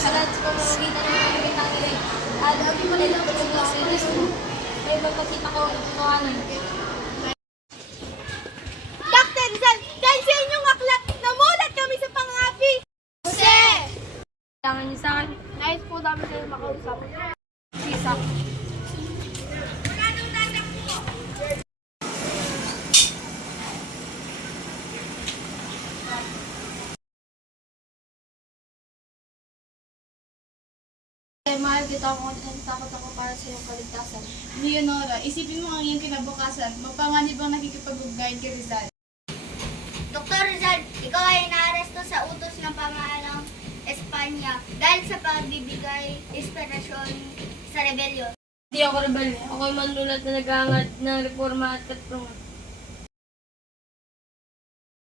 sa lahat sa pamamagitan ng mga bintang nila. Alawin mo nila ang mga series mo. May magpakita ko ang katotohanan. Dr. Rizal, dahil sa inyong aklat, namulat kami sa pangapi! Jose! Kailangan niyo sa akin. Nais po namin kayo makausap. Sisa. Mahal kita ako at takot ako para sa iyong kaligtasan. Leonora, isipin mo ang iyong kinabukasan. Magpanganib ang nakikipag-ugnayan kay Rizal. Dr. Rizal, ikaw ay naaresto sa utos ng pamahalang Espanya dahil sa pagbibigay inspirasyon sa rebelyon. Hindi ako rebelde. Ako ay manunulat na nag-aangat ng reforma at katarungan.